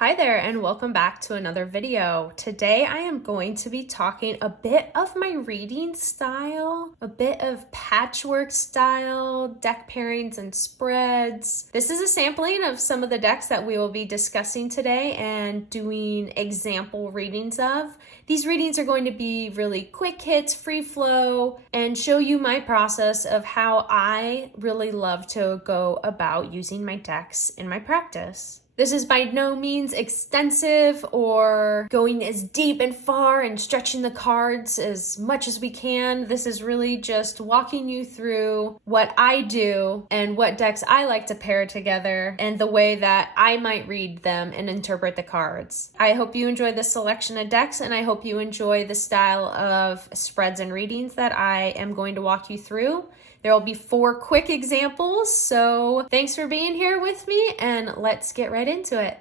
Hi there and welcome back to another video. Today I am going to be talking a bit of my reading style, a bit of patchwork style, deck pairings and spreads. This is a sampling of some of the decks that we will be discussing today and doing example readings of. These readings are going to be really quick hits, free flow, and show you my process of how I really love to go about using my decks in my practice. This is by no means extensive or going as deep and far and stretching the cards as much as we can. This is really just walking you through what I do and what decks I like to pair together and the way that I might read them and interpret the cards. I hope you enjoy this selection of decks and I hope you enjoy the style of spreads and readings that I am going to walk you through. There will be 4 quick examples, so thanks for being here with me and let's get right into it.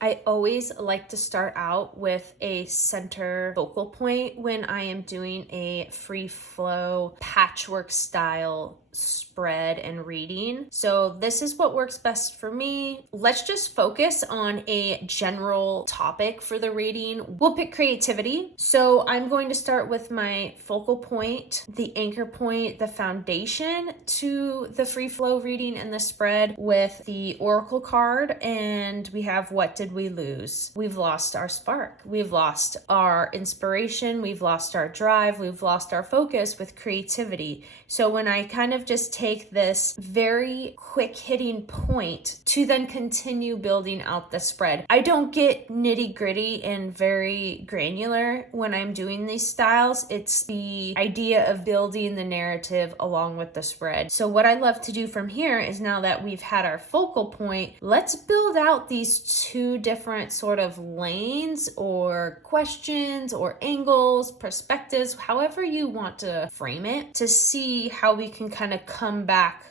I always like to start out with a center focal point when I am doing a free flow patchwork style spread and reading. So this is what works best for me. Let's just focus on a general topic for the reading. We'll pick creativity. So I'm going to start with my focal point, the anchor point, the foundation to the free flow reading and the spread with the oracle card. And we have what did we lose? We've lost our spark. We've lost our inspiration. We've lost our drive. We've lost our focus with creativity. So when I kind of just take this very quick hitting point to then continue building out the spread. I don't get nitty gritty and very granular when I'm doing these styles. It's the idea of building the narrative along with the spread. So what I love to do from here is now that we've had our focal point, let's build out these 2 different sort of lanes or questions or angles, perspectives, however you want to frame it, to see how we can kind of come back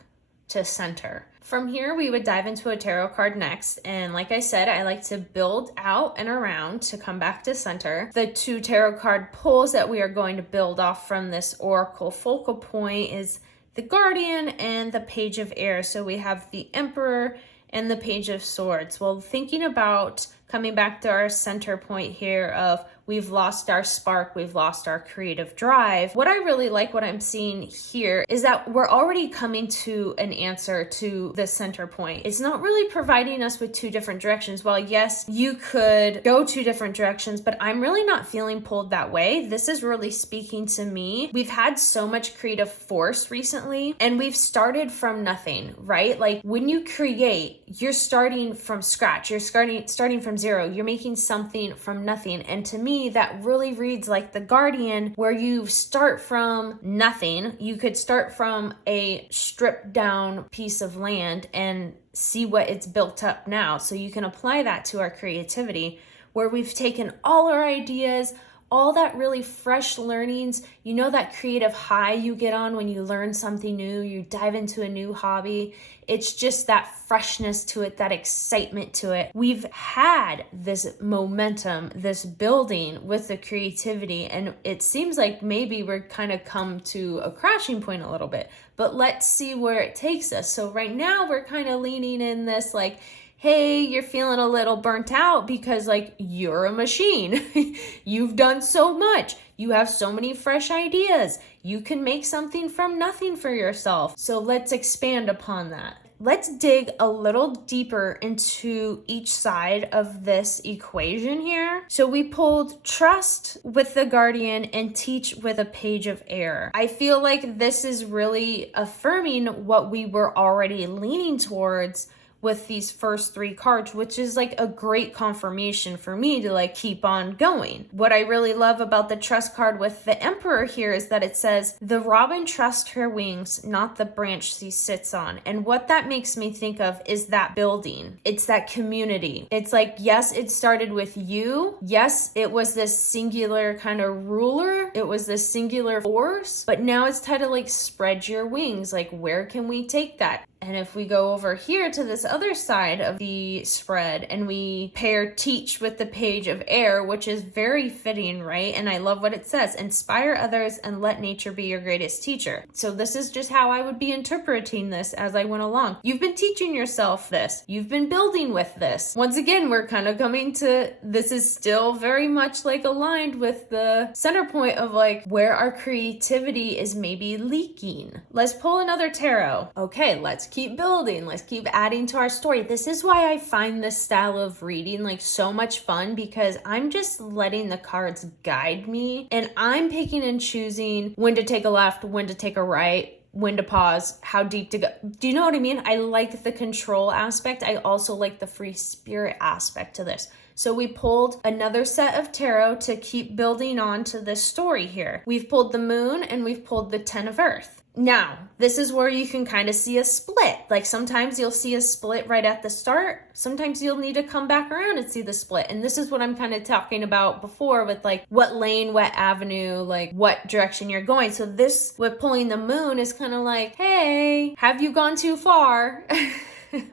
to center. From here, we would dive into a tarot card next. And like I said, I like to build out and around to come back to center. The 2 tarot card pulls that we are going to build off from this oracle focal point is the Guardian and the Page of Air. So we have the Emperor and the Page of Swords. Well, thinking about coming back to our center point here of we've lost our spark, we've lost our creative drive. What I really like what I'm seeing here is that we're already coming to an answer to the center point. It's not really providing us with 2 different directions. While yes, you could go 2 different directions, but I'm really not feeling pulled that way. This is really speaking to me. We've had so much creative force recently and we've started from nothing, right? Like when you create, you're starting from scratch. You're starting from zero. You're making something from nothing. And to me, that really reads like the Guardian, where you start from nothing. You could start from a stripped down piece of land and see what it's built up now. So you can apply that to our creativity, where we've taken all our ideas, all that really fresh learnings, you know, that creative high you get on when you learn something new, you dive into a new hobby. It's just that freshness to it, that excitement to it. We've had this momentum, this building with the creativity, and it seems like maybe we're kind of come to a crashing point a little bit, but let's see where it takes us. So right now we're kind of leaning in this like, hey, you're feeling a little burnt out because like you're a machine. You've done so much. You have so many fresh ideas. You can make something from nothing for yourself. So let's expand upon that. Let's dig a little deeper into each side of this equation here. So we pulled trust with the Guardian and teach with a Page of Air. I feel like this is really affirming what we were already leaning towards with these first 3 cards, which is like a great confirmation for me to like keep on going. What I really love about the trust card with the Emperor here is that it says, the robin trusts her wings, not the branch she sits on. And what that makes me think of is that building. It's that community. It's like, yes, it started with you. Yes, it was this singular kind of ruler. It was this singular force, but now it's time to like spread your wings. Like, where can we take that? And if we go over here to this other side of the spread and we pair teach with the page of air, which is very fitting, right? And I love what it says, inspire others and let nature be your greatest teacher. So this is just how I would be interpreting this as I went along. You've been teaching yourself this. You've been building with this. Once again, we're kind of coming to, this is still very much like aligned with the center point of like where our creativity is maybe leaking. Let's pull another tarot. Okay, let's keep building. Let's keep adding to our story. This is why I find this style of reading like so much fun, because I'm just letting the cards guide me and I'm picking and choosing when to take a left, when to take a right, when to pause, how deep to go. Do you know what I mean? I like the control aspect. I also like the free spirit aspect to this. So we pulled another set of tarot to keep building on to this story here. We've pulled the moon and we've pulled the 10 of earth. Now, this is where you can kind of see a split. Like sometimes you'll see a split right at the start. Sometimes you'll need to come back around and see the split. And this is what I'm kind of talking about before with like what lane, what avenue, like what direction you're going. So this with pulling the moon is kind of like, hey, have you gone too far?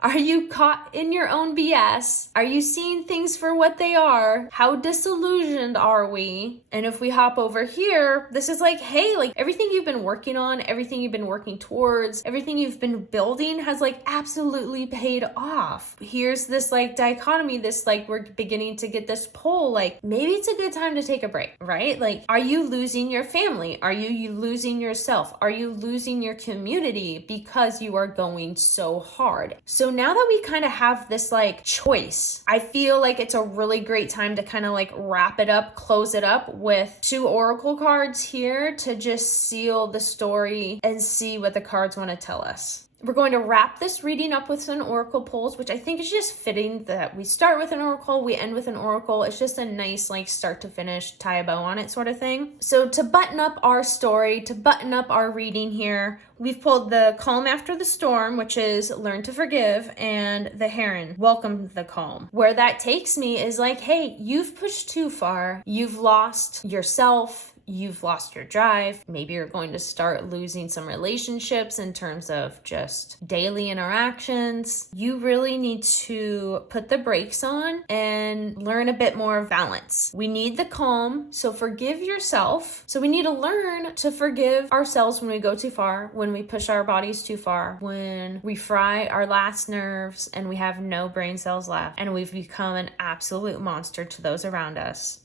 Are you caught in your own BS? Are you seeing things for what they are? How disillusioned are we? And if we hop over here, this is like, hey, like everything you've been working on, everything you've been working towards, everything you've been building has like absolutely paid off. Here's this like dichotomy, this like we're beginning to get this pull, like maybe it's a good time to take a break, right? Like, are you losing your family? Are you losing yourself? Are you losing your community because you are going so hard? So now that we kind of have this like choice, I feel like it's a really great time to kind of like wrap it up, close it up with 2 oracle cards here to just seal the story and see what the cards want to tell us. We're going to wrap this reading up with some oracle pulls, which I think is just fitting that we start with an oracle, we end with an oracle. It's just a nice like start to finish, tie a bow on it sort of thing. So to button up our story, to button up our reading here, we've pulled the calm after the storm, which is learn to forgive, and the heron, welcome the calm. Where that takes me is like, hey, you've pushed too far. You've lost yourself. You've lost your drive. Maybe you're going to start losing some relationships in terms of just daily interactions. You really need to put the brakes on and learn a bit more of balance. We need the calm, so forgive yourself. So we need to learn to forgive ourselves when we go too far, when we push our bodies too far, when we fry our last nerves and we have no brain cells left and we've become an absolute monster to those around us.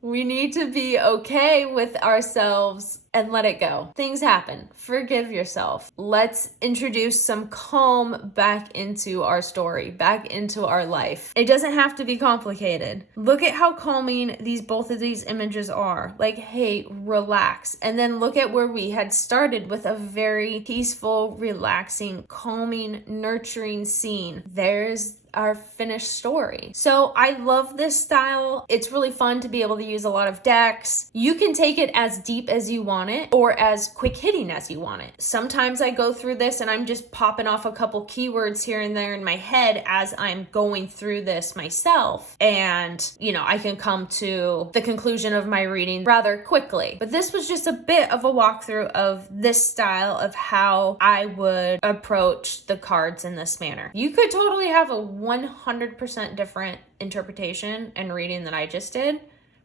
We need to be okay with ourselves and let it go. Things happen. Forgive yourself. Let's introduce some calm back into our story, back into our life. It doesn't have to be complicated. Look at how calming both of these images are. Like, hey, relax. And then look at where we had started with a very peaceful, relaxing, calming, nurturing scene. There's our finished story. So I love this style. It's really fun to be able to use a lot of decks. You can take it as deep as you want it or as quick hitting as you want it. Sometimes I go through this and I'm just popping off a couple keywords here and there in my head as I'm going through this myself. And, I can come to the conclusion of my reading rather quickly. But this was just a bit of a walkthrough of this style of how I would approach the cards in this manner. You could totally have a 100% different interpretation and reading than I just did,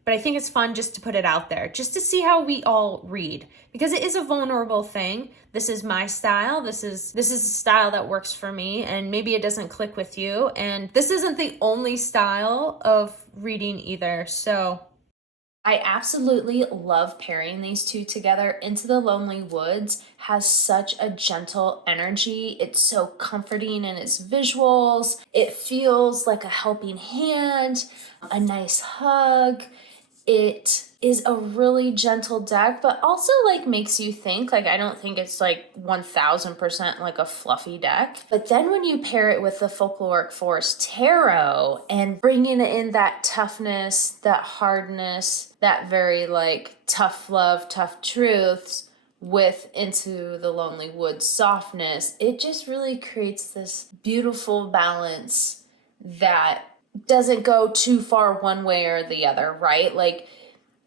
but I think it's fun just to put it out there, just to see how we all read, because it is a vulnerable thing. This is my style. This is a style that works for me, and maybe it doesn't click with you. And this isn't the only style of reading either. So I absolutely love pairing these two together. Into the Lonely Woods has such a gentle energy. It's so comforting in its visuals. It feels like a helping hand, a nice hug. It is a really gentle deck, but also like makes you think. Like, I don't think it's like 1000% like a fluffy deck. But then when you pair it with the Folkloric Forest Tarot and bringing in that toughness, that hardness, that very like tough love, tough truths with Into the Lonely Woods softness, it just really creates this beautiful balance that doesn't go too far one way or the other, right? Like,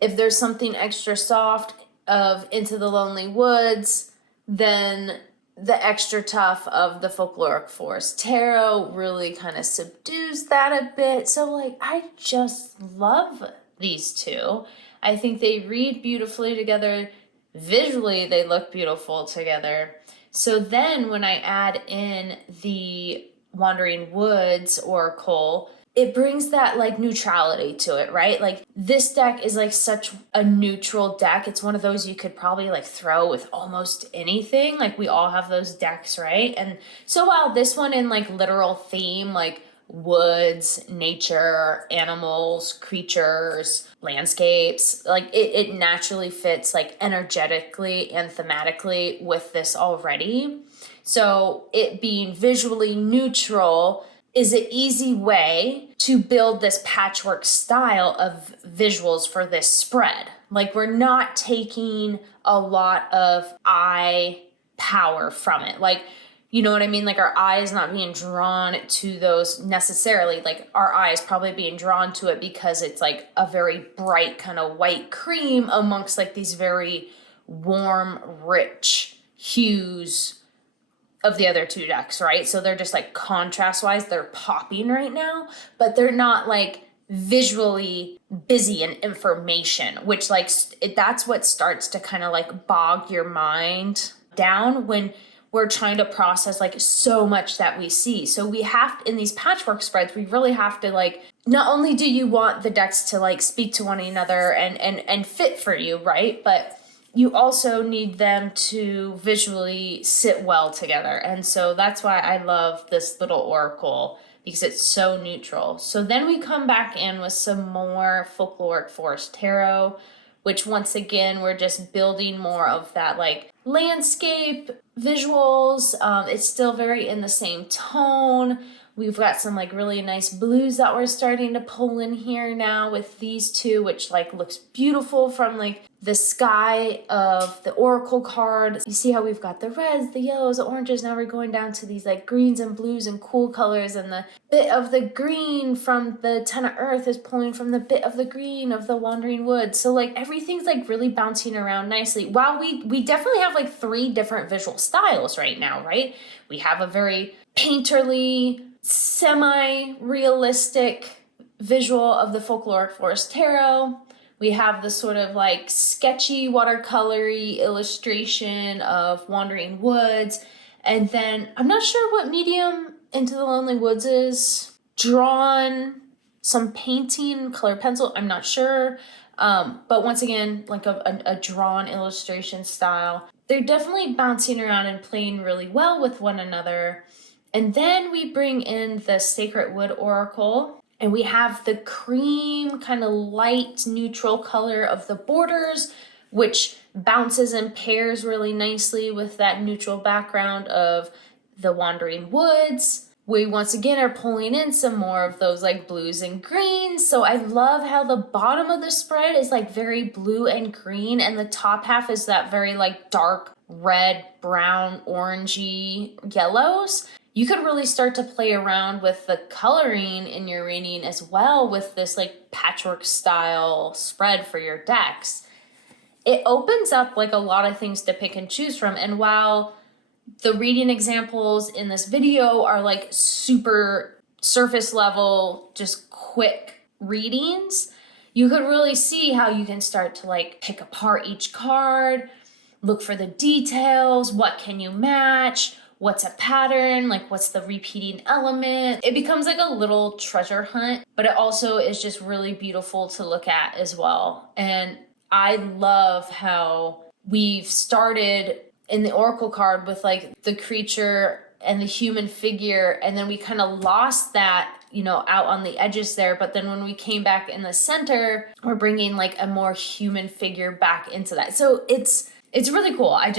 if there's something extra soft of Into the Lonely Woods, then the extra tough of the Folkloric Forest Tarot really kind of subdues that a bit. So like, I just love these two. I think they read beautifully together. Visually, they look beautiful together. So then when I add in the Wandering Woods Oracle, it brings that like neutrality to it, right? Like this deck is like such a neutral deck. It's one of those you could probably like throw with almost anything. Like we all have those decks, right? And so while this one in like literal theme, like woods, nature, animals, creatures, landscapes, like it naturally fits like energetically and thematically with this already. So it being visually neutral is an easy way to build this patchwork style of visuals for this spread. Like we're not taking a lot of eye power from it. Like, you know what I mean? Like our eye is not being drawn to those necessarily. Like our eye is probably being drawn to it because it's like a very bright kind of white cream amongst like these very warm, rich hues of the other two decks, right? So they're just like contrast wise, they're popping right now, but they're not like visually busy in information, which like that's what starts to kind of like bog your mind down when we're trying to process like so much that we see. So we have in these patchwork spreads, we really have to like, not only do you want the decks to like speak to one another and fit for you, right? But you also need them to visually sit well together. And so that's why I love this little oracle, because it's so neutral. So then we come back in with some more Folkloric Forest Tarot, which once again, we're just building more of that like landscape visuals. It's still very in the same tone. We've got some like really nice blues that we're starting to pull in here now with these two, which like looks beautiful from like the sky of the oracle card. You see how we've got the reds, the yellows, the oranges. Now we're going down to these like greens and blues and cool colors, and the bit of the green from the Ten of Earth is pulling from the bit of the green of the Wandering Woods. So like everything's like really bouncing around nicely. While we definitely have like 3 different visual styles right now, right? We have a very painterly, semi-realistic visual of the Folkloric Forest Tarot. We have the sort of like sketchy watercolory illustration of Wandering Woods. And then I'm not sure what medium Into the Lonely Woods is. Drawn, some painting, color pencil, I'm not sure. But once again, like a drawn illustration style. They're definitely bouncing around and playing really well with one another. And then we bring in the Sacred Wood Oracle, and we have the cream kind of light neutral color of the borders, which bounces and pairs really nicely with that neutral background of the Wandering Woods. We once again are pulling in some more of those like blues and greens. So I love how the bottom of the spread is like very blue and green, and the top half is that very like dark red, brown, orangey yellows. You could really start to play around with the coloring in your reading as well with this like patchwork style spread for your decks. It opens up like a lot of things to pick and choose from. And while the reading examples in this video are like super surface level, just quick readings, you could really see how you can start to like pick apart each card, look for the details, what can you match, what's a pattern, like what's the repeating element. It becomes like a little treasure hunt, but it also is just really beautiful to look at as well. And I love how we've started in the oracle card with like the creature and the human figure, and then we kind of lost that, you know, out on the edges there. But then when we came back in the center, we're bringing like a more human figure back into that. So it's really cool. I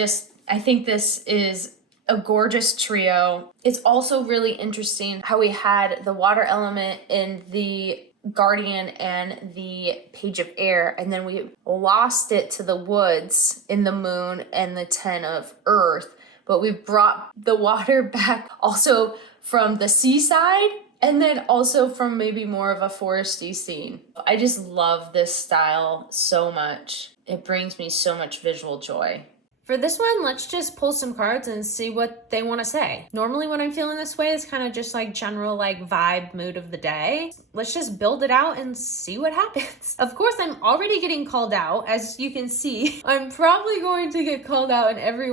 think this is a gorgeous trio. It's also really interesting how we had the water element in the Guardian and the Page of Air, and then we lost it to the woods in the Moon and the Ten of Earth, but we brought the water back also from the seaside and then also from maybe more of a foresty scene. I just love this style so much. It brings me so much visual joy. For this one, let's just pull some cards and see what they want to say. Normally when I'm feeling this way, it's kind of just like general like vibe mood of the day. Let's just build it out and see what happens. Of course, I'm already getting called out. As you can see, I'm probably going to get called out in every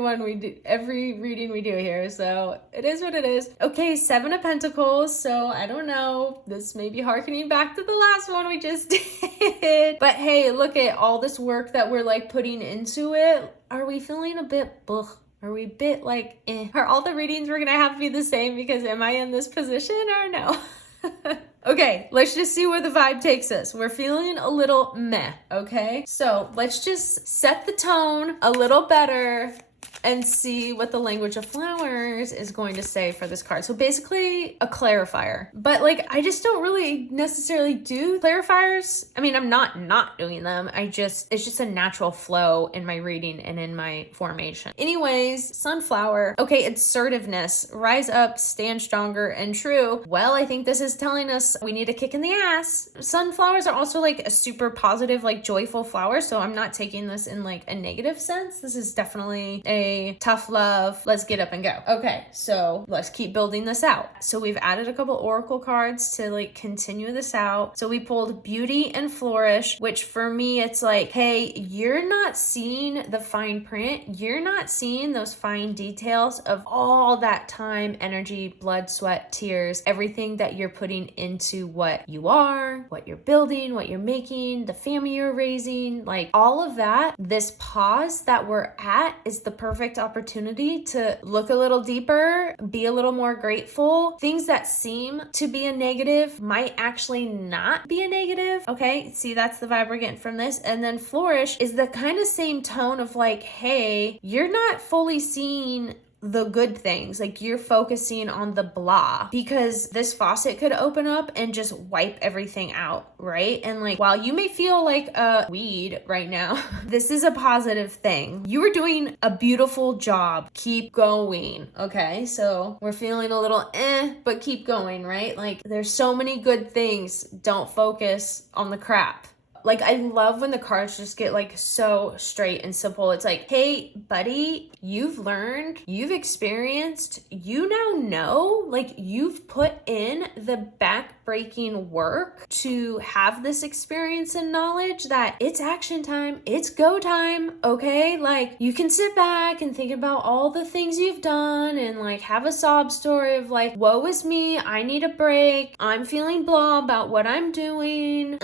reading we do here. So it is what it is. Okay, 7 of Pentacles. So I don't know. This may be harkening back to the last one we just did. But hey, look at all this work that we're like putting into it. Are we feeling a bit ugh? Are we a bit like eh? Are all the readings we're gonna have to be the same because am I in this position or no? Okay, let's just see where the vibe takes us. We're feeling a little meh, okay? So let's just set the tone a little better and see what the language of flowers is going to say for this card. So basically a clarifier, but like, I just don't really necessarily do clarifiers. I mean, I'm not doing them. It's just a natural flow in my reading and in my formation. Anyways, sunflower. Okay, assertiveness, rise up, stand stronger and true. Well, I think this is telling us we need a kick in the ass. Sunflowers are also like a super positive, like joyful flower. So I'm not taking this in like a negative sense. This is definitely a tough love, let's get up and go. Okay, so let's keep building this out. So we've added a couple oracle cards to like continue this out. So we pulled beauty and flourish, which for me it's like, hey, you're not seeing the fine print, you're not seeing those fine details of all that time, energy, blood, sweat, tears, everything that you're putting into what you are, what you're building, what you're making, the family you're raising, like all of that. This pause that we're at is the perfect opportunity to look a little deeper, be a little more grateful. Things that seem to be a negative might actually not be a negative. Okay, see, that's the vibe we're getting from this. And then flourish is the kind of same tone of like, hey, you're not fully seeing the good things, like you're focusing on the blah, because this faucet could open up and just wipe everything out, right? And like, while you may feel like a weed right now, this is a positive thing. You were doing a beautiful job. Keep going, okay? So we're feeling a little but keep going, right? Like there's so many good things. Don't focus on the crap. Like, I love when the cards just get like so straight and simple. It's like, hey, buddy, you've learned, you've experienced, you now know, like you've put in the back-breaking work to have this experience and knowledge that it's action time, it's go time, okay? Like you can sit back and think about all the things you've done and like have a sob story of like, woe is me, I need a break, I'm feeling blah about what I'm doing,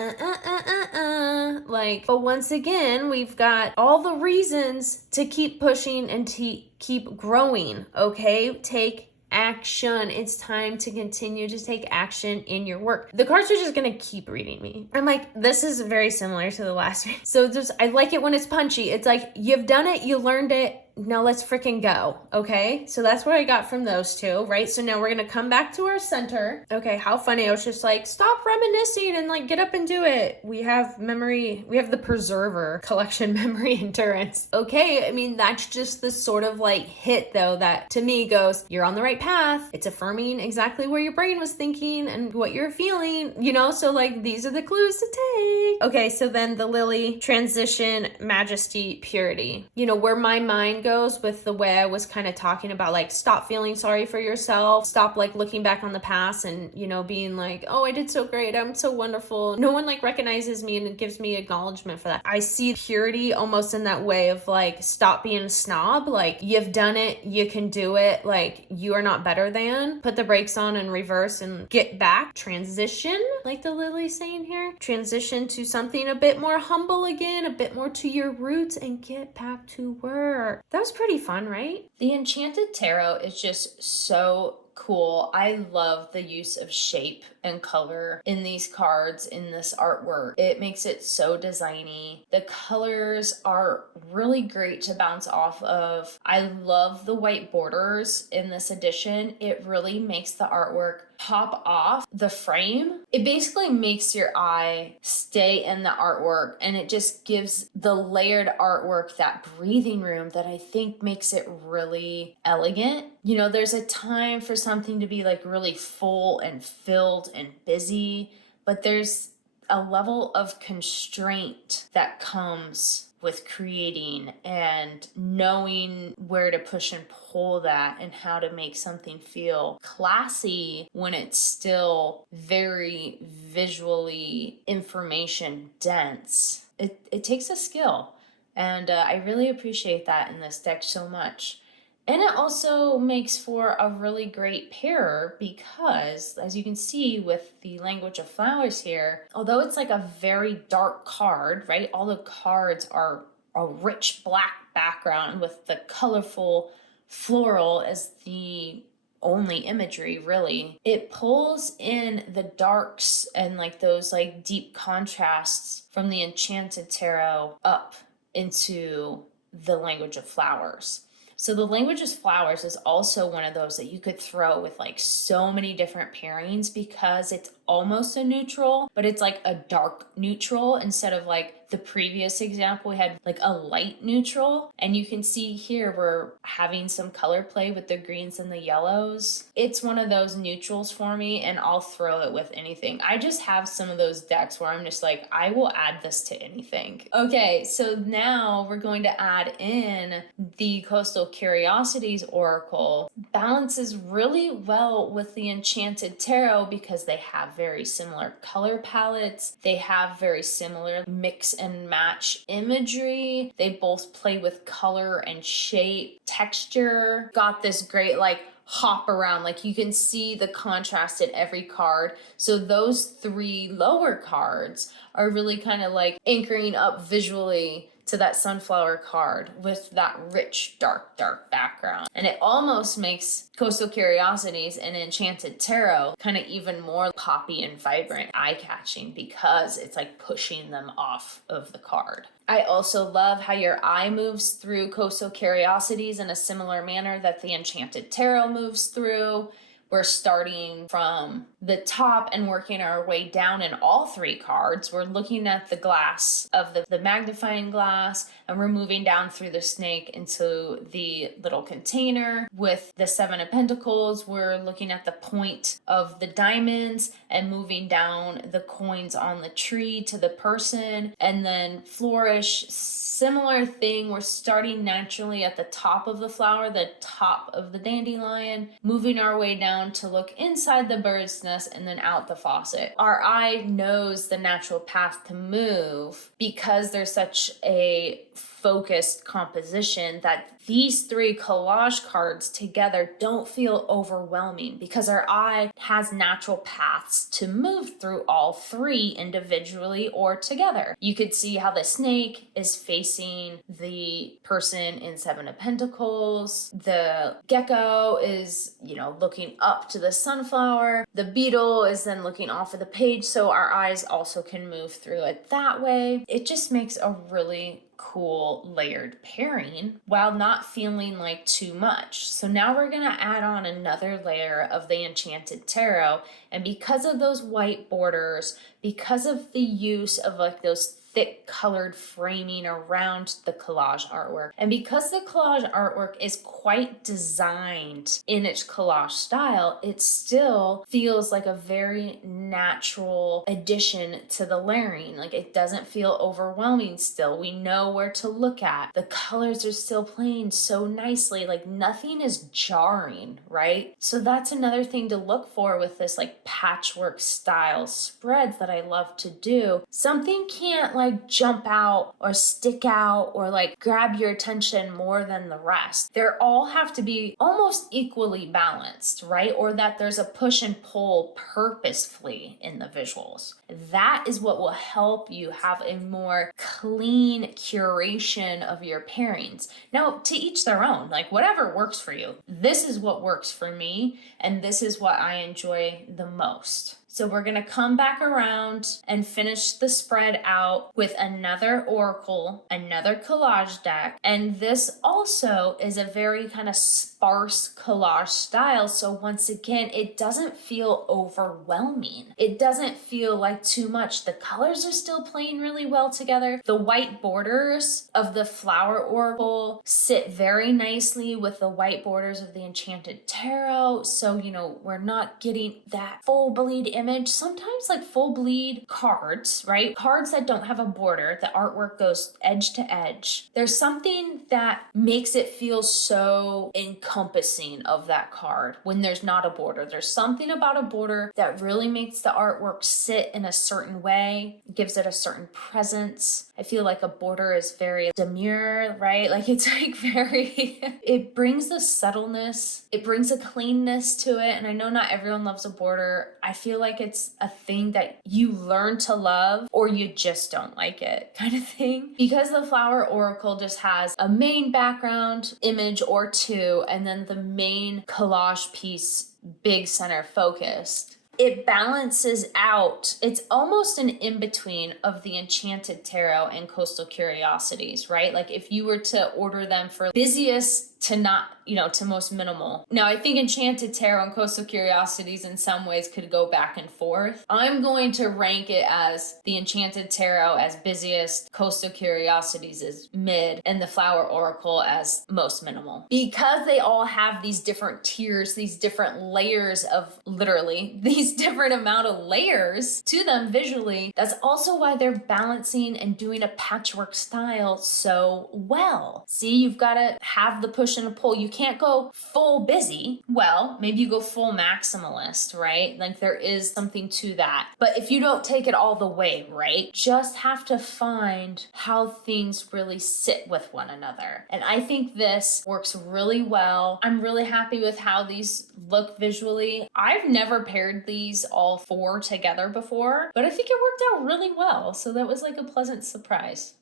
like, but once again, we've got all the reasons to keep pushing and to keep growing, okay? Take action. It's time to continue to take action in your work. The cards are just gonna keep reading me. I'm like, this is very similar to the last one. So just, I like it when it's punchy. It's like, you've done it, you learned it, now let's freaking go, okay? So that's what I got from those two, right? So now we're gonna come back to our center. Okay, how funny. I was just like, stop reminiscing and like get up and do it. We have memory, we have the preserver collection memory endurance. Okay, I mean, that's just the sort of like hit though that to me goes, you're on the right path. It's affirming exactly where your brain was thinking and what you're feeling, you know? So like, these are the clues to take. Okay, so then the lily, transition, majesty, purity. You know, where my mind goes with the way I was kind of talking about, like, stop feeling sorry for yourself, stop like looking back on the past and, you know, being like, oh, I did so great, I'm so wonderful, no one like recognizes me and it gives me acknowledgement for that. I see purity almost in that way of like, stop being a snob, like you've done it, you can do it, like you are not better than, put the brakes on and reverse and get back. Transition, like the lily's saying here, transition to something a bit more humble again, a bit more to your roots and get back to work. That was pretty fun, right? The Enchanted Tarot is just so cool. I love the use of shape and color in these cards, in this artwork. It makes it so designy. The colors are really great to bounce off of. I love the white borders in this edition. It really makes the artwork pop off the frame. It basically makes your eye stay in the artwork, and it just gives the layered artwork that breathing room that I think makes it really elegant. You know, there's a time for something to be like really full and filled and busy, but there's a level of constraint that comes with creating and knowing where to push and pull that and how to make something feel classy when it's still very visually information dense. It takes a skill, and I really appreciate that in this deck so much. And it also makes for a really great pairer because, as you can see with the Language of Flowers here, although it's like a very dark card, right? All the cards are a rich black background with the colorful floral as the only imagery, really. It pulls in the darks and like those like deep contrasts from the Enchanted Tarot up into the Language of Flowers. So the Language of Flowers is also one of those that you could throw with like so many different pairings because it's almost a neutral, but it's like a dark neutral instead of like the previous example we had like a light neutral. And you can see here we're having some color play with the greens and the yellows. It's one of those neutrals for me, and I'll throw it with anything. I just have some of those decks where I'm just like, I will add this to anything. Okay, so now we're going to add in the Coastal Curiosities Oracle. Balances really well with the Enchanted Tarot because they have very similar color palettes. They have very similar mix and match imagery. They both play with color and shape, texture. Got this great like hop around, like you can see the contrast in every card. So those three lower cards are really kind of like anchoring up visually to that sunflower card with that rich, dark background. And it almost makes Coastal Curiosities and Enchanted Tarot kind of even more poppy and vibrant, eye-catching, because it's like pushing them off of the card. I also love how your eye moves through Coastal Curiosities in a similar manner that the Enchanted Tarot moves through. We're starting from the top and working our way down in all three cards. We're looking at the glass of the magnifying glass, and we're moving down through the snake into the little container. With the Seven of Pentacles, we're looking at the point of the diamonds and moving down the coins on the tree to the person. And then Flourish, similar thing. We're starting naturally at the top of the flower, the top of the dandelion, moving our way down to look inside the bird's nest and then out the faucet. Our eye knows the natural path to move because there's such a focused composition that these three collage cards together don't feel overwhelming because our eye has natural paths to move through all three individually or together. You could see how the snake is facing the person in Seven of Pentacles. The gecko is, looking up to the sunflower. The beetle is then looking off of the page, so our eyes also can move through it that way. It just makes a really cool layered pairing while not feeling like too much. So now we're going to add on another layer of the Enchanted Tarot, and because of those white borders, because of the use of like those thick colored framing around the collage artwork, and because the collage artwork is quite designed in its collage style, it still feels like a very natural addition to the layering. Like it doesn't feel overwhelming still. We know where to look at. The colors are still playing so nicely, like nothing is jarring, right? So that's another thing to look for with this like patchwork style spreads that I love to do. Something can't like jump out or stick out or like grab your attention more than the rest. They all have to be almost equally balanced, right? Or that there's a push and pull purposefully in the visuals. That is what will help you have a more clean curation of your pairings. Now, to each their own, like whatever works for you. This is what works for me, and this is what I enjoy the most. So we're going to come back around and finish the spread out with another oracle, another collage deck. And this also is a very kind of sparse collage style. So once again, it doesn't feel overwhelming. It doesn't feel like too much. The colors are still playing really well together. The white borders of the flower oracle sit very nicely with the white borders of the Enchanted Tarot. So, we're not getting that full bleed image. Sometimes like full bleed cards, right? Cards that don't have a border, the artwork goes edge to edge. There's something that makes it feel so encompassing of that card when there's not a border. There's something about a border that really makes the artwork sit in a certain way, gives it a certain presence. I feel like a border is very demure, right? Like it's like very, it brings the subtleness, it brings a cleanness to it. And I know not everyone loves a border. I feel like it's a thing that you learn to love or you just don't like it kind of thing. Because the flower oracle just has a main background image or two, and then the main collage piece, big center focused, it balances out. It's almost an in-between of the Enchanted Tarot and Coastal Curiosities, right? Like if you were to order them for busiest to not, to most minimal. Now, I think Enchanted Tarot and Coastal Curiosities in some ways could go back and forth. I'm going to rank it as the Enchanted Tarot as busiest, Coastal Curiosities as mid, and the Flower Oracle as most minimal. Because they all have these different tiers, these different layers of, literally, these different amount of layers to them visually, that's also why they're balancing and doing a patchwork style so well. See, you've got to have the push and a pull. You can't go full busy. Well, maybe you go full maximalist, right? Like there is something to that. But if you don't take it all the way, right? Just have to find how things really sit with one another. And I think this works really well. I'm really happy with how these look visually. I've never paired these all four together before, but I think it worked out really well. So that was like a pleasant surprise.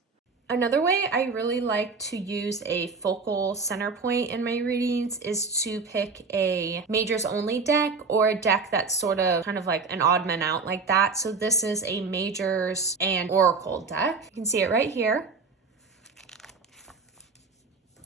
Another way I really like to use a focal center point in my readings is to pick a majors only deck or a deck that's sort of kind of like an odd man out like that. So this is a majors and oracle deck. You can see it right here.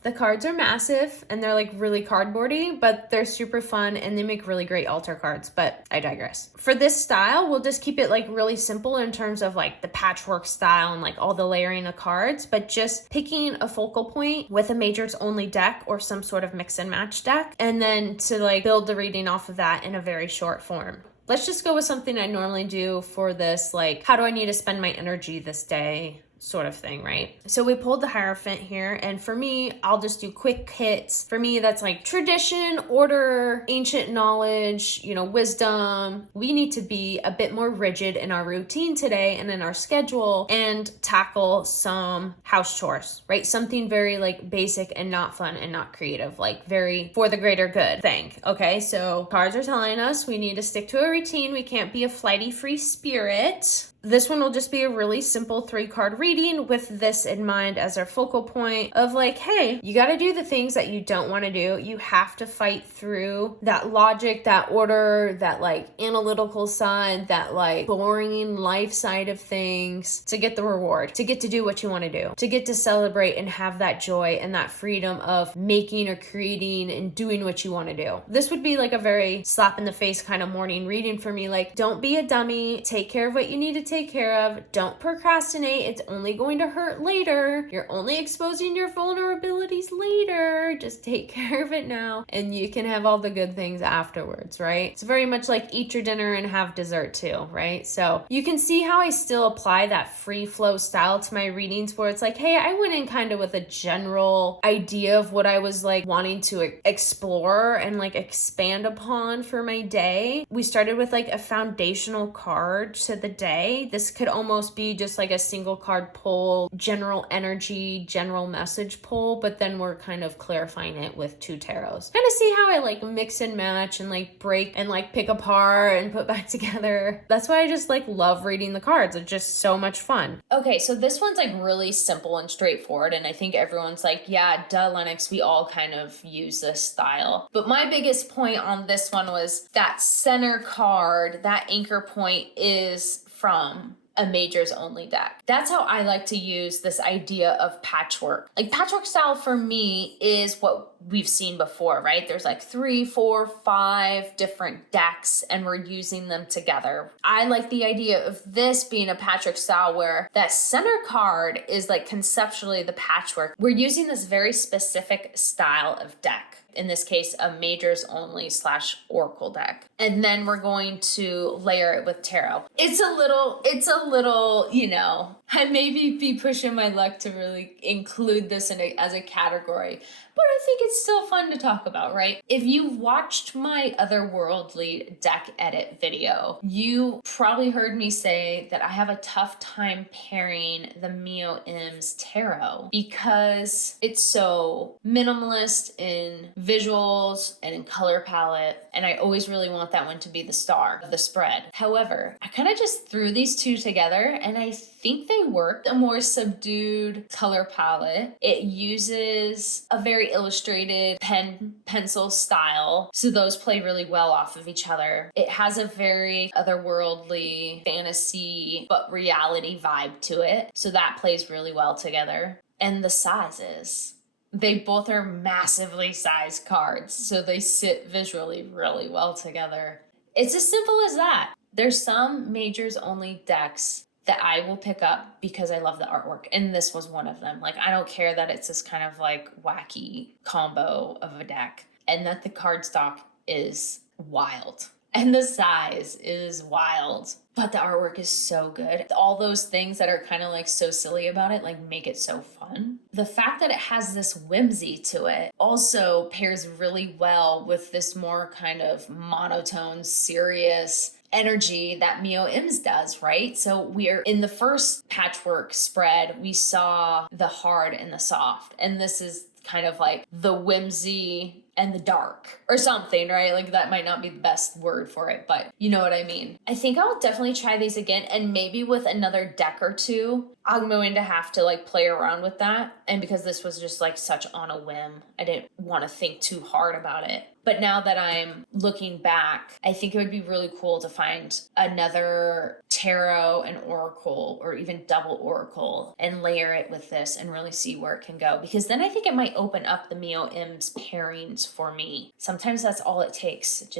The cards are massive and they're like really cardboardy, but they're super fun and they make really great altar cards, but I digress. For this style, we'll just keep it like really simple in terms of like the patchwork style and like all the layering of cards, but just picking a focal point with a majors only deck or some sort of mix and match deck, and then to like build the reading off of that in a very short form. Let's just go with something I normally do for this, like how do I need to spend my energy this day? Sort of thing, right? So we pulled the Hierophant here, and for me, I'll just do quick hits. For me, that's like tradition, order, ancient knowledge, wisdom. We need to be a bit more rigid in our routine today and in our schedule and tackle some house chores, right? Something very like basic and not fun and not creative, like very for the greater good thing. Okay, so cards are telling us we need to stick to a routine. We can't be a flighty free spirit. This one will just be a really simple 3-card reading with this in mind as our focal point of like, hey, you got to do the things that you don't want to do. You have to fight through that logic, that order, that like analytical side, that like boring life side of things to get the reward, to get to do what you want to do, to get to celebrate and have that joy and that freedom of making or creating and doing what you want to do. This would be like a very slap in the face kind of morning reading for me. Like, don't be a dummy. Take care of what you need to take care of. Don't procrastinate. It's only going to hurt later. You're only exposing your vulnerabilities later. Just take care of it now and you can have all the good things afterwards, right? It's very much like eat your dinner and have dessert too, right? So you can see how I still apply that free flow style to my readings where it's like, hey, I went in kind of with a general idea of what I was like wanting to explore and like expand upon for my day. We started with like a foundational card to the day. This could almost be just like a single card pull, general energy, general message pull, but then we're kind of clarifying it with 2 tarots. Kind of see how I like mix and match and like break and like pick apart and put back together. That's why I just like love reading the cards. It's just so much fun. Okay, so this one's like really simple and straightforward, and I think everyone's like, yeah, duh, Lennox, we all kind of use this style. But my biggest point on this one was that center card, that anchor point is from a majors only deck. That's how I like to use this idea of patchwork. Like patchwork style for me is what we've seen before, right? There's like 3, 4, 5 different decks and we're using them together. I like the idea of this being a patchwork style where that center card is like conceptually the patchwork. We're using this very specific style of deck. in this case, a majors only / oracle deck. And then we're going to layer it with tarot. It's a little, you know, I maybe be pushing my luck to really include this as a category, but I think it's still fun to talk about, right? If you've watched my otherworldly deck edit video, you probably heard me say that I have a tough time pairing the Mio M's tarot because it's so minimalist in visuals and in color palette, and I always really want that one to be the star of the spread. However, I kind of just threw these two together and I think they worked. A more subdued color palette. It uses a very illustrated pencil style, so those play really well off of each other. It has a very otherworldly fantasy but reality vibe to it, so that plays really well together. And the sizes, they both are massively sized cards, so they sit visually really well together. It's as simple as that. There's some majors only decks that I will pick up because I love the artwork. And this was one of them. Like, I don't care that it's this kind of like wacky combo of a deck and that the cardstock is wild and the size is wild, but the artwork is so good. All those things that are kind of like so silly about it, like make it so fun. The fact that it has this whimsy to it also pairs really well with this more kind of monotone, serious energy that Mio M's does, right? So we're in the first Patchwork spread, we saw the hard and the soft, and this is kind of like the whimsy and the dark or something, right? Like that might not be the best word for it, but you know what I mean. I think I'll definitely try these again, and maybe with another deck or two. I'm going to have to like play around with that. And because this was just like such on a whim, I didn't want to think too hard about it. But now that I'm looking back, I think it would be really cool to find another tarot and oracle, or even double oracle, and layer it with this and really see where it can go. Because then I think it might open up the Mio M's pairings for me. Sometimes that's all it takes. It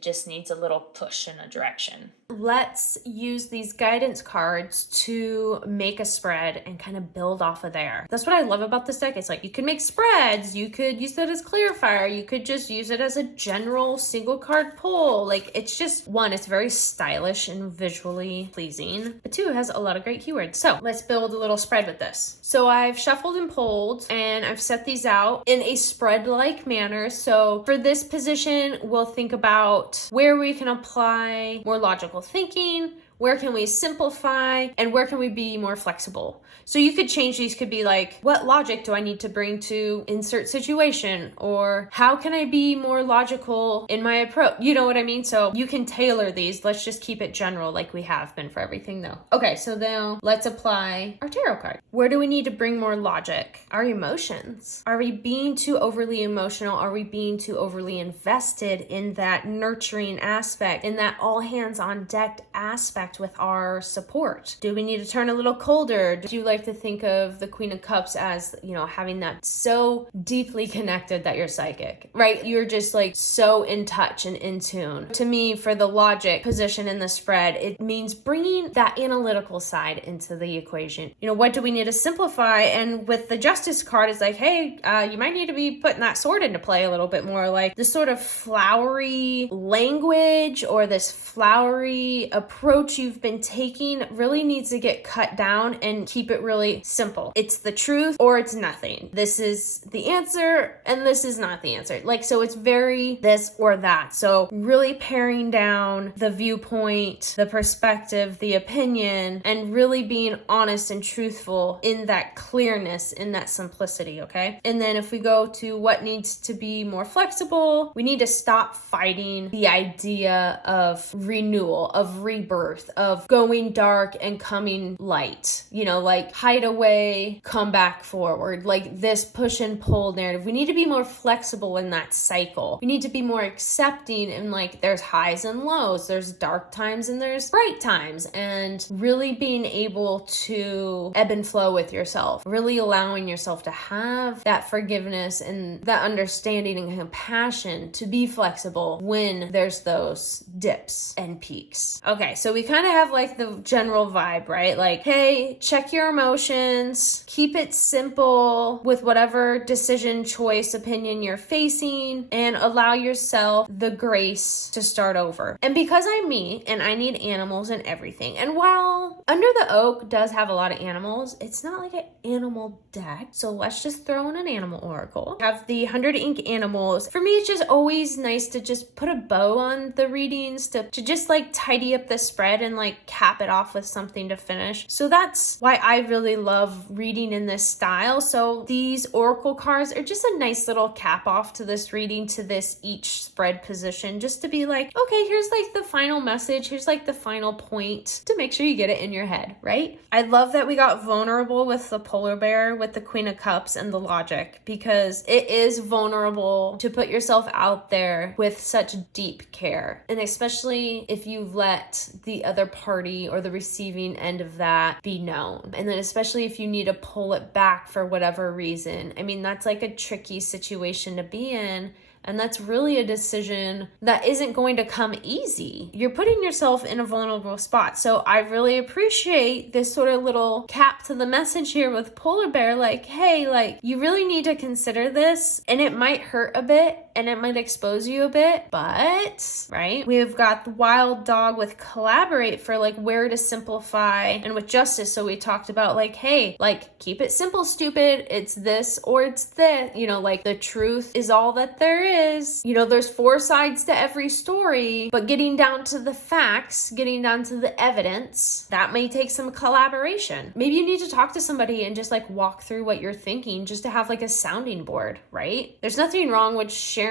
just needs a little push in a direction. Let's use these guidance cards to make a spread and kind of build off of there. That's what I love about this deck. It's like you can make spreads, you could use that as clarifier, you could just use it as a general single card pull. Like, it's just, one, it's very stylish and visually pleasing, but two, it has a lot of great keywords. So let's build a little spread with this. So I've shuffled and pulled, and I've set these out in a spread-like manner. So for this position, we'll think about where we can apply more logical thinking, where can we simplify, and where can we be more flexible. So you could change these, could be like, what logic do I need to bring to insert situation? Or how can I be more logical in my approach? You know what I mean? So you can tailor these. Let's just keep it general like we have been for everything though. Okay, so now let's apply our tarot card. Where do we need to bring more logic? Our emotions. Are we being too overly emotional? Are we being too overly invested in that nurturing aspect, in that all hands on deck aspect with our support? Do we need to turn a little colder? Do you like to think of the Queen of Cups as, you know, having that so deeply connected that you're psychic, right? You're just like so in touch and in tune. To me, for the logic position in the spread, it means bringing that analytical side into the equation. You know, what do we need to simplify? And with the Justice card, it's like, hey, you might need to be putting that sword into play a little bit more. Like this sort of flowery language or this flowery approach you've been taking really needs to get cut down and keep it really simple. It's the truth or it's nothing. This is the answer and this is not the answer. Like, so it's very this or that. So really paring down the viewpoint, the perspective, the opinion, and really being honest and truthful in that clearness, in that simplicity, okay? And then if we go to what needs to be more flexible, we need to stop fighting the idea of renewal, of rebirth, of going dark and coming light, you know, like hide away, come back forward, like this push and pull narrative. We need to be more flexible in that cycle. We need to be more accepting, and like there's highs and lows, there's dark times and there's bright times, and really being able to ebb and flow with yourself, really allowing yourself to have that forgiveness and that understanding and compassion to be flexible when there's those dips and peaks. Okay, so we kind of have like the general vibe, right? Like, hey, check your emotions, keep it simple with whatever decision, choice, opinion you're facing, and allow yourself the grace to start over. And because I'm me and I need animals and everything, and while Under the Oak does have a lot of animals, it's not like an animal deck. So let's just throw in an animal oracle. Have the 100 ink animals. For me, it's just always nice to just put a bow on the readings, to just like tidy up the spread and like cap it off with something to finish. So that's why I really love reading in this style. So these oracle cards are just a nice little cap off to this reading, to this each spread position, just to be like, okay, here's like the final message, here's like the final point, to make sure you get it in your head, right? I love that we got vulnerable with the polar bear, with the Queen of Cups and the logic, because it is vulnerable to put yourself out there with such deep care. And especially if you let the other party or the receiving end of that be known. And then especially if you need to pull it back for whatever reason. I mean, that's like a tricky situation to be in. And that's really a decision that isn't going to come easy. You're putting yourself in a vulnerable spot. So I really appreciate this sort of little cap to the message here with Polar Bear. Like, hey, like, you really need to consider this, and it might hurt a bit and it might expose you a bit, but, right? We've got the Wild Dog with Collaborate for like where to simplify, and with Justice. So we talked about like, hey, like, keep it simple, stupid. It's this or it's that, you know, like the truth is all that there is. You know, there's 4 sides to every story, but getting down to the facts, getting down to the evidence, that may take some collaboration. Maybe you need to talk to somebody and just like walk through what you're thinking, just to have like a sounding board, right? There's nothing wrong with sharing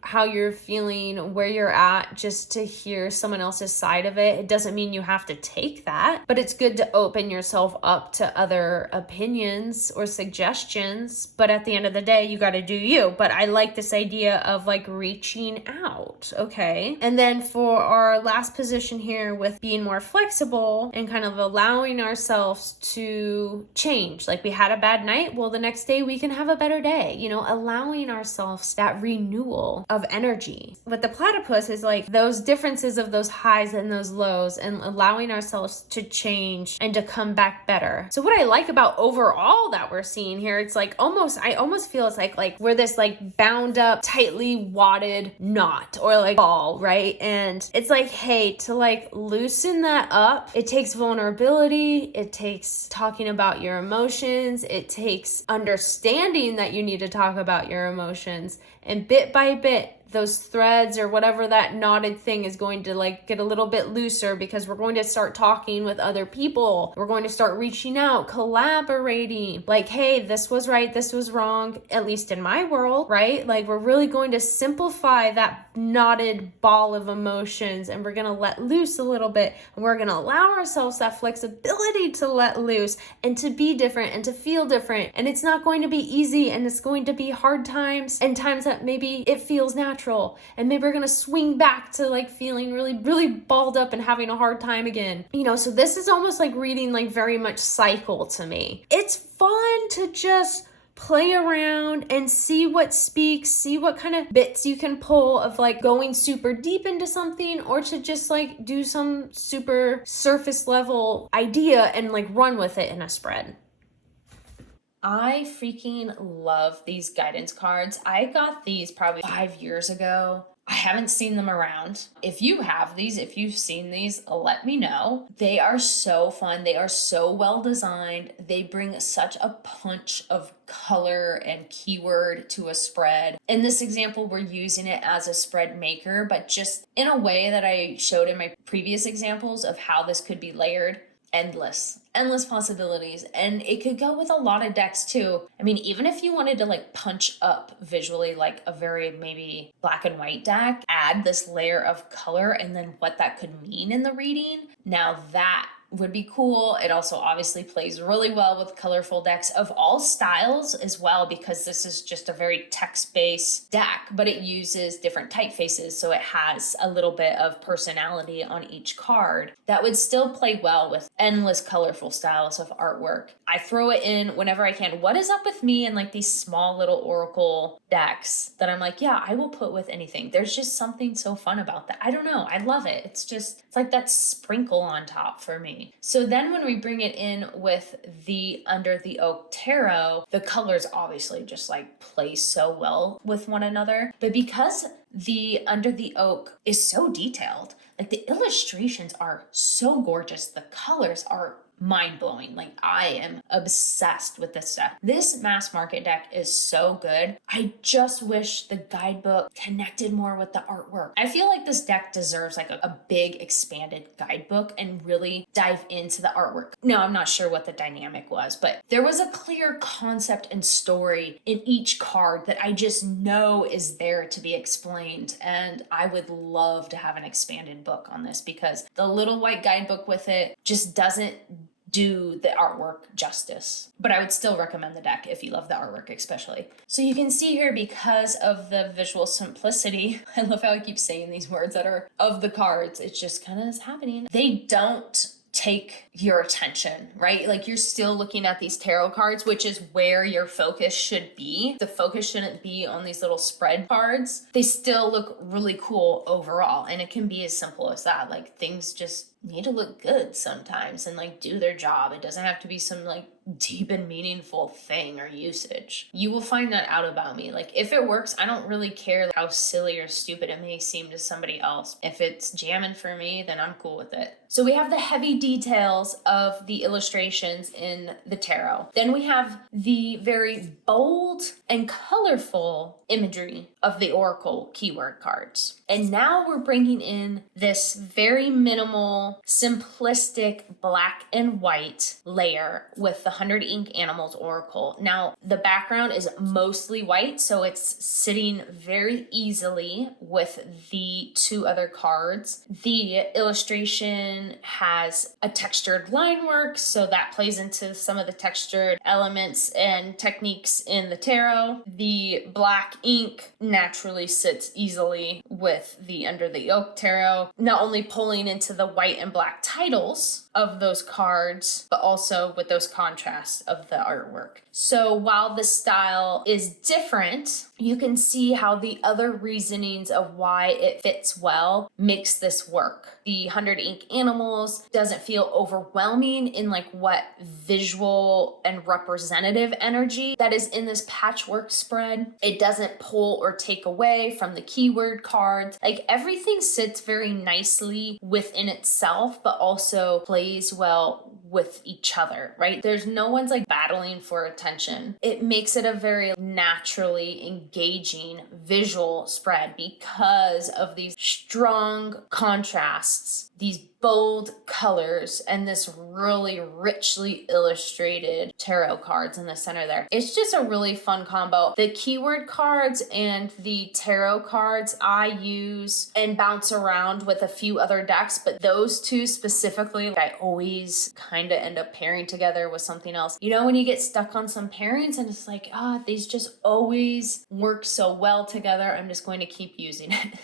how you're feeling, where you're at, just to hear someone else's side of it. It doesn't mean you have to take that, but it's good to open yourself up to other opinions or suggestions. But at the end of the day, you got to do you. But I like this idea of like reaching out, okay? And then for our last position here with being more flexible and kind of allowing ourselves to change. Like, we had a bad night, well, the next day we can have a better day, you know, allowing ourselves that renewal of energy. With the platypus is like those differences of those highs and those lows, and allowing ourselves to change and to come back better. So what I like about overall that we're seeing here, it's like I almost feel it's like we're this like bound up, tightly wadded knot or like ball, right? And it's like, hey, to like loosen that up, it takes vulnerability, it takes talking about your emotions, it takes understanding that you need to talk about your emotions. And bit by bit, those threads or whatever that knotted thing is going to like get a little bit looser, because we're going to start talking with other people. We're going to start reaching out, collaborating. Like, hey, this was right, this was wrong, at least in my world, right? Like, we're really going to simplify that knotted ball of emotions, and we're going to let loose a little bit, and we're going to allow ourselves that flexibility to let loose and to be different and to feel different. And it's not going to be easy, and it's going to be hard times and times that maybe it feels natural, and maybe we're gonna swing back to like feeling really, really balled up and having a hard time again, you know. So this is almost like reading like very much cycle to me. It's fun to just play around and see what speaks, see what kind of bits you can pull of like going super deep into something, or to just like do some super surface level idea and like run with it in a spread. I freaking love these guidance cards. I got these probably 5 years ago. I haven't seen them around. If you have these, if you've seen these, let me know. They are so fun. They are so well designed. They bring such a punch of color and keyword to a spread. In this example, we're using it as a spread maker, but just in a way that I showed in my previous examples of how this could be layered. Endless possibilities. And it could go with a lot of decks too. I mean, even if you wanted to like punch up visually like a very maybe black and white deck, add this layer of color and then what that could mean in the reading, now that would be cool. It also obviously plays really well with colorful decks of all styles as well, because this is just a very text-based deck, but it uses different typefaces, so it has a little bit of personality on each card that would still play well with endless colorful styles of artwork. I throw it in whenever I can. What is up with me and like these small little Oracle decks that I'm like, yeah, I will put with anything. There's just something so fun about that. I don't know. I love it. It's like that sprinkle on top for me. So then when we bring it in with the Under the Oak Tarot, the colors obviously just like play so well with one another. But because the Under the Oak is so detailed, like the illustrations are so gorgeous, the colors are mind-blowing. Like, I am obsessed with this stuff. This mass market deck is so good. I just wish the guidebook connected more with the artwork. I feel like this deck deserves like a big expanded guidebook and really dive into the artwork. No, I'm not sure what the dynamic was, but there was a clear concept and story in each card that I just know is there to be explained. And I would love to have an expanded book on this, because the little white guidebook with it just doesn't do the artwork justice. But I would still recommend the deck if you love the artwork especially. So you can see here, because of the visual simplicity, I love how I keep saying these words that are of the cards, it just kind of is happening. They don't take your attention, right? Like, you're still looking at these tarot cards, which is where your focus should be. The focus shouldn't be on these little spread cards. They still look really cool overall, and it can be as simple as that. Like, things just need to look good sometimes and like do their job. It doesn't have to be some like deep and meaningful thing or usage. You will find that out about me. Like, if it works, I don't really care how silly or stupid it may seem to somebody else. If it's jamming for me, then I'm cool with it. So we have the heavy details of the illustrations in the tarot. Then we have the very bold and colorful imagery of the Oracle keyword cards. And now we're bringing in this very minimal, simplistic black and white layer with the 100 Ink Animals Oracle. Now, the background is mostly white, so it's sitting very easily with the two other cards. The illustration has a textured line work, so that plays into some of the textured elements and techniques in the tarot. The black ink naturally sits easily with the Under the Oak Tarot, not only pulling into the white and black titles of those cards, but also with those contrasts of the artwork. So while the style is different, you can see how the other reasonings of why it fits well makes this work. The 100 Ink Animals doesn't feel overwhelming in like what visual and representative energy that is in this patchwork spread. It doesn't pull or take away from the keyword cards. Like, everything sits very nicely within itself, but also plays well with each other, right? There's no one's like battling for attention. It makes it a very naturally engaging visual spread because of these strong contrasts, these bold colors, and this really richly illustrated tarot cards in the center there. It's just a really fun combo. The keyword cards and the tarot cards I use and bounce around with a few other decks, but those two specifically, I always kind of end up pairing together with something else. You know, when you get stuck on some pairings and it's like, these just always work so well together, I'm just going to keep using it.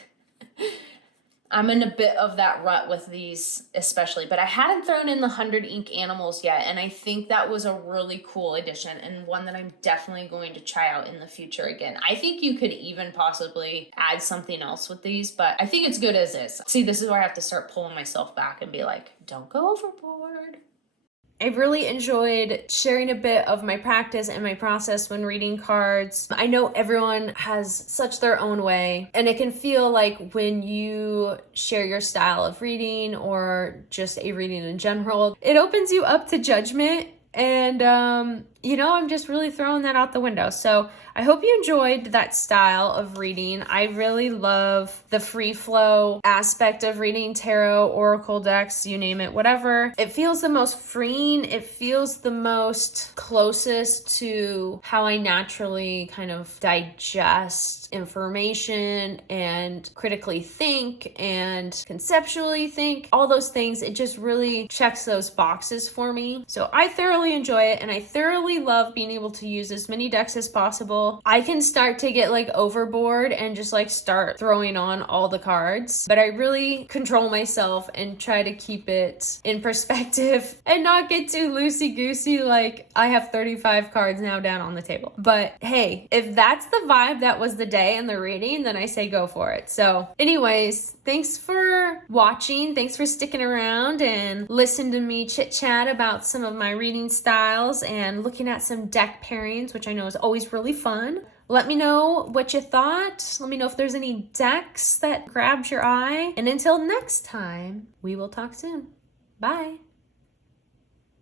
I'm in a bit of that rut with these especially, but I hadn't thrown in the 100 Ink Animals yet, and I think that was a really cool addition and one that I'm definitely going to try out in the future again. I think you could even possibly add something else with these, but I think it's good as is. See, this is where I have to start pulling myself back and be like, don't go overboard. I really enjoyed sharing a bit of my practice and my process when reading cards. I know everyone has such their own way, and it can feel like when you share your style of reading or just a reading in general, it opens you up to judgment. And you know, I'm just really throwing that out the window. So I hope you enjoyed that style of reading. I really love the free flow aspect of reading tarot, oracle decks, you name it, whatever. It feels the most freeing. It feels the most closest to how I naturally kind of digest information and critically think and conceptually think, all those things. It just really checks those boxes for me. So I thoroughly enjoy it, and I thoroughly love being able to use as many decks as possible. I can start to get like overboard and just like start throwing on all the cards, but I really control myself and try to keep it in perspective and not get too loosey-goosey like I have 35 cards now down on the table. But hey, if that's the vibe that was the day and the reading, then I say go for it. So anyways, thanks for watching. Thanks for sticking around and listen to me chit chat about some of my reading styles and looking at some deck pairings, which I know is always really fun. Let me know what you thought. Let me know if there's any decks that grabbed your eye. And until next time, we will talk soon. Bye.